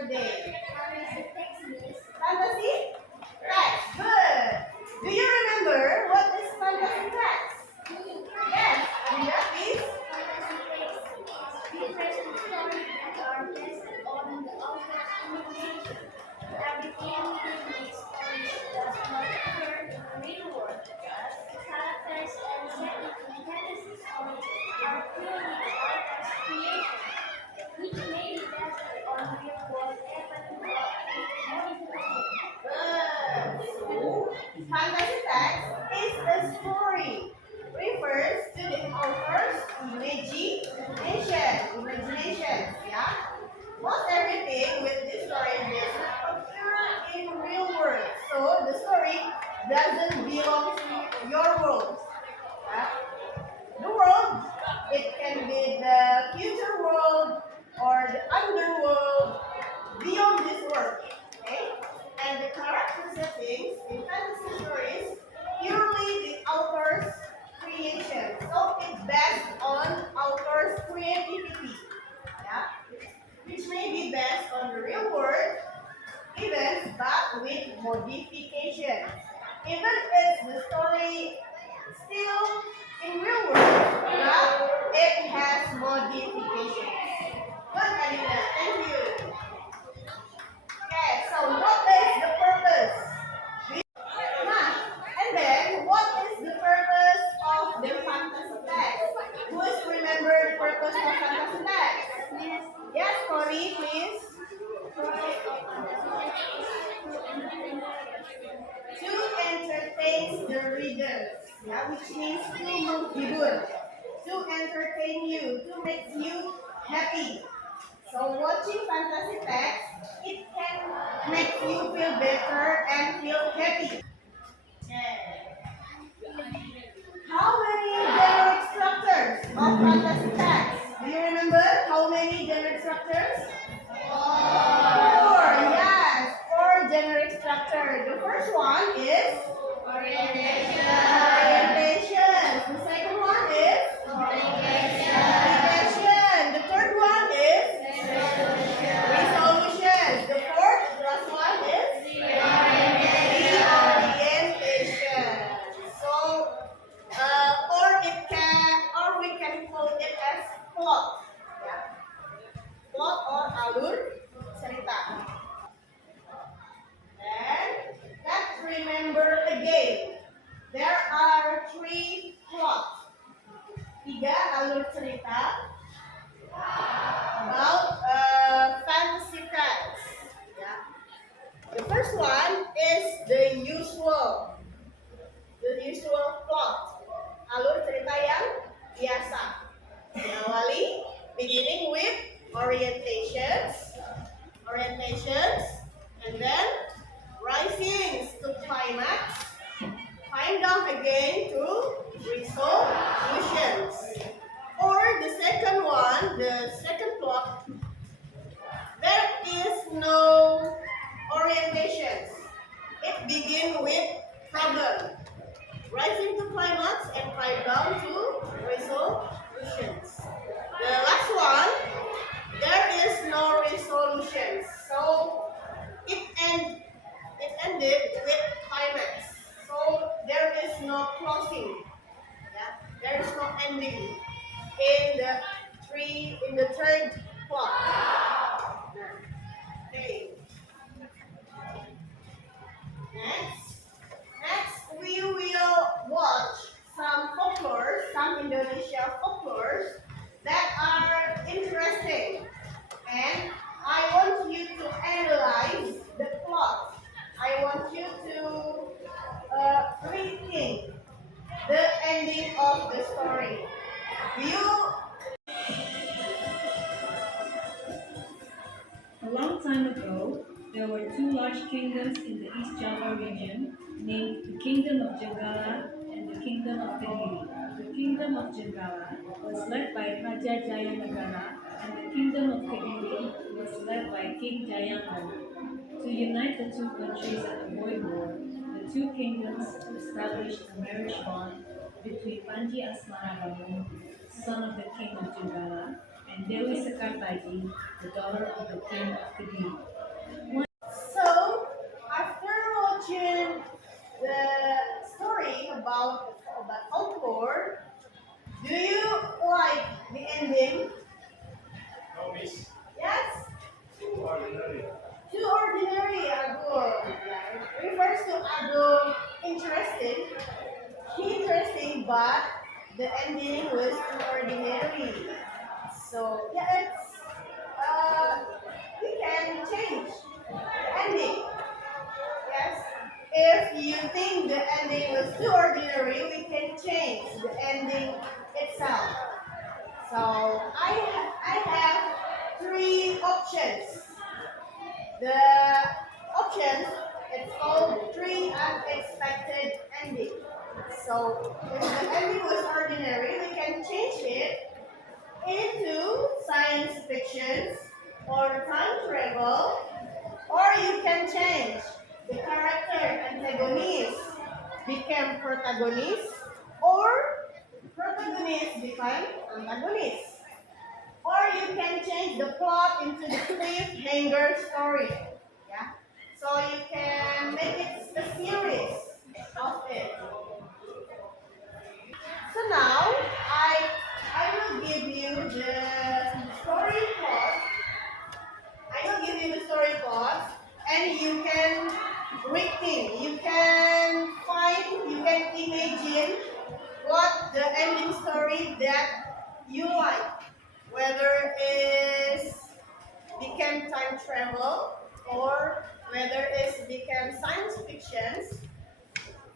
yesterday? Fantasy text. Good. Do you remember what is fantasy text? Yes. Amina, please. Good. So, fantasy text is a story. Refers to the author's imagination. Yeah. Most everything with this story does not occur in real world. So the story doesn't belong to your world. Yeah? The world, it can be the future world or the underworld beyond this world. Okay? And the character settings in fantasy stories purely the author's creation. So it's based on author's creativity. Yeah? Which may be based on the real world events but with modifications. Even if the story still in real world, but it has modifications. Good, Alina. Thank you. Okay, so what is the purpose? And then, what is the purpose of the fantasy text? Who is remember the purpose of fantasy text? Yes, Cory, please. To entertain the readers, yeah, which means to menghibur, to entertain you, to make you happy. So watching fantasy text, it can make you feel better and feel happy. Okay. How many generic structures of fantasy text? Do you remember how many generic structures? Four. Yes, four generic structure. The first one is orientation. The second one is application. The third one is resolution. The fourth, last one is reorientation. So, or we can call it as plot. Yeah. Plot or alur cerita. Then let's remember again. There are three plots. Tiga alur cerita about fantasy text. Yeah. The first one is the usual plot. Alur cerita yang biasa. Diawali beginning with orientations, and then rising to climax, climb down again to resolutions. Or the second one, the second plot, there is no orientations. It begins with problem, rising to climax and climb down to resolutions. The last one, there is no resolutions. So it ended with climax. So there is no closing. Yeah? There is no ending in the third plot. Okay. Next we will watch some Indonesia folklores that are interesting. And I want you to analyze the plot. I want you to rethink the ending of the story. A long time ago, there were two large kingdoms in the East Java region, named the Kingdom of Jenggala and the Kingdom of Kediri. The Kingdom of Jenggala was led by Raja Jayanagara, and the Kingdom of Kediri was led by King Jayangana. To unite the two countries and avoid war, the two kingdoms established a marriage bond between Panji Asmara Bangun, son of the King of Jenggala, and Dewi Sekartaji, the daughter of the king of Kediri. So, after watching the story about folklore, do you like the ending? No, miss. Yes? Too ordinary. Too ordinary, Ago. It refers to Ago interesting, but the ending was too ordinary. So yeah, we can change the ending. Yes. If you think the ending was too ordinary, we can change the ending itself. So I have three options. The options, it's called three unexpected ending. So if the ending was ordinary, we can change it into science fiction or time travel, or you can change the character antagonist became protagonist, or protagonist become antagonist. Or you can change the plot into the cliffhanger story. Yeah. So you can make it a series of it. So now I will give you the story plot. I will give you the story plot, and you can rethink. You can imagine what the ending story that you like, whether it's became time travel or whether it's became science fiction.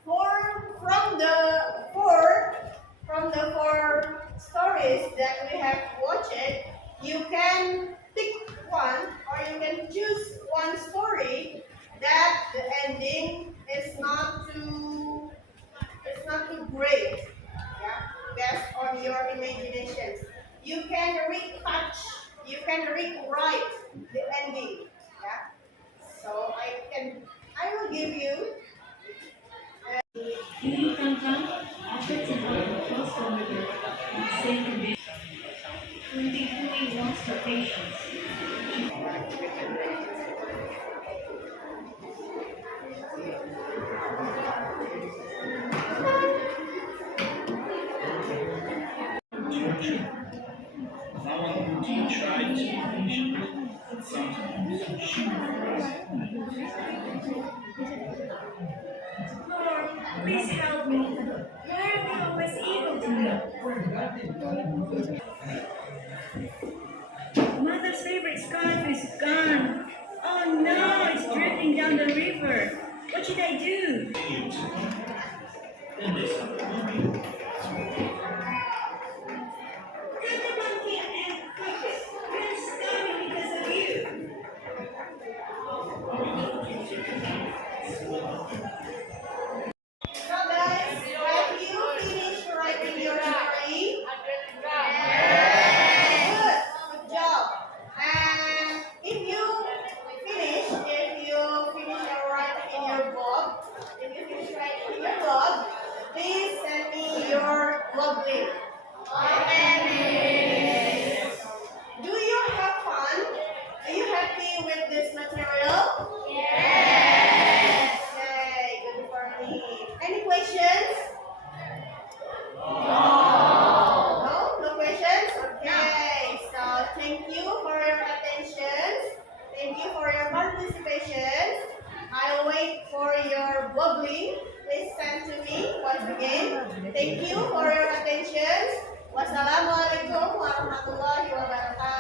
For from the four stories that we have watched, you can pick one or you can choose one story that the ending is not too great. Yeah, based on your imaginations. You can rewrite the ending. Yeah. So I will give you. Yuri Kangkang offered to help the close family on the same condition. Kundi wants her patience. Torture. Someone who tried to be patient, but sometimes she prefers. Lord, please help me. Why are they always evil to me? Mother's favorite scarf is gone. Oh no, it's drifting down the river. What should I do? Then they start weeping. Grandma Monkey and Cricket, we're starving because of you. So guys, have you finished writing your story? Good job. And if you finish your writing in your blog, please send me your blog link. Do you have fun? Are you happy with this material? Okay, good for me. Any questions? No? No questions? Okay, so thank you for your attention. Thank you for your participation. I'll wait for your blog link. Please send to me once again. Thank you for your attention. Wassalamualaikum warahmatullahi wabarakatuh.